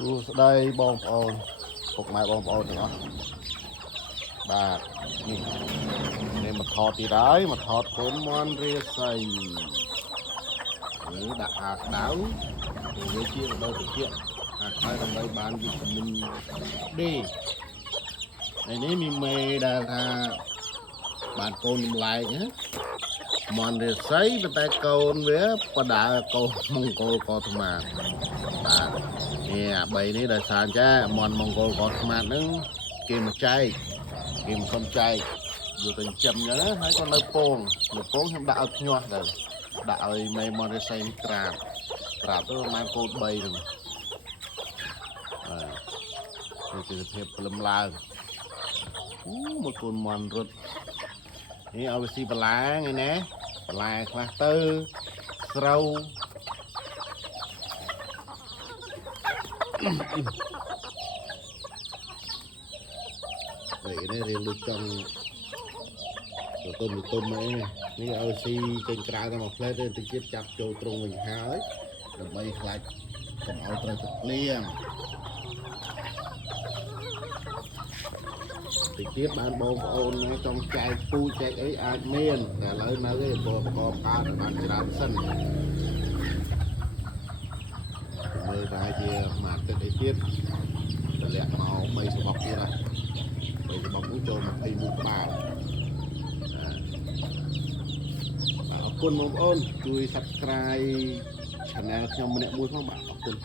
ស្ដីបងប្អូនពុកម៉ែបងប្អូនទាំងអស់បាទនេះមកថតទីហើយមកថតកូនមន់រាសីដាក់អាក្តៅវាជារដូវត្រជាក់អាក្តៅដើម្បីបានវីតាមីន D ហើយនេះមានមេដែលថាបានកូនចម្លែកណាមន់រាសីប៉ុន្តែកូនវាបដើកូនមង្គលកោថ្មាបាទនេះអា3នេះដោយសារចាមន់មង្គលកោថ្មាហ្នឹងគេមកចែកគេមិនសុំចែកយកទៅចិញ្ចឹមអញ្ចឹងណាហើយក៏នៅពងខ្ញុំដាក់ឲ្យភ្ញាស់ទៅដាក់ឲ្យមេមន់រាសីនេះក្រាបទៅប្រហែលកូន3ហ្នឹងនេះជាភាពព្រលឹមឡើងមួយកូនមន់រត់នេះឲ្យវាស៊ីបន្លែហ្នឹងណាបន្លែខ្លះទៅស្រូវនេះរៀងដូចចង់ទុំអីនេះឲ្យស៊ីចេញក្រៅទៅមកផ្លែទៅតិចទៀតចាប់ចូលត្រង់វិញហើយដើម្បីខ្លាចកុំឲ្យត្រូវទឹកភ្លៀងតិចទៀតបានបងប្អូនចង់ចែកពូចែកអីអាចមានតែឥឡូវនៅទេព្រោះប្រកបកើតបានច្រើនសិនមើលតែជាមួយទឹកអីទៀតតម្លាក់មក3សបកទៀតហើយ3សបកនោះចូល21ក្បាលអរគុណបងប្អូនជួយ Subscribe Channel ខ្ញុំម្នាក់មួយផងបាទអរគុណ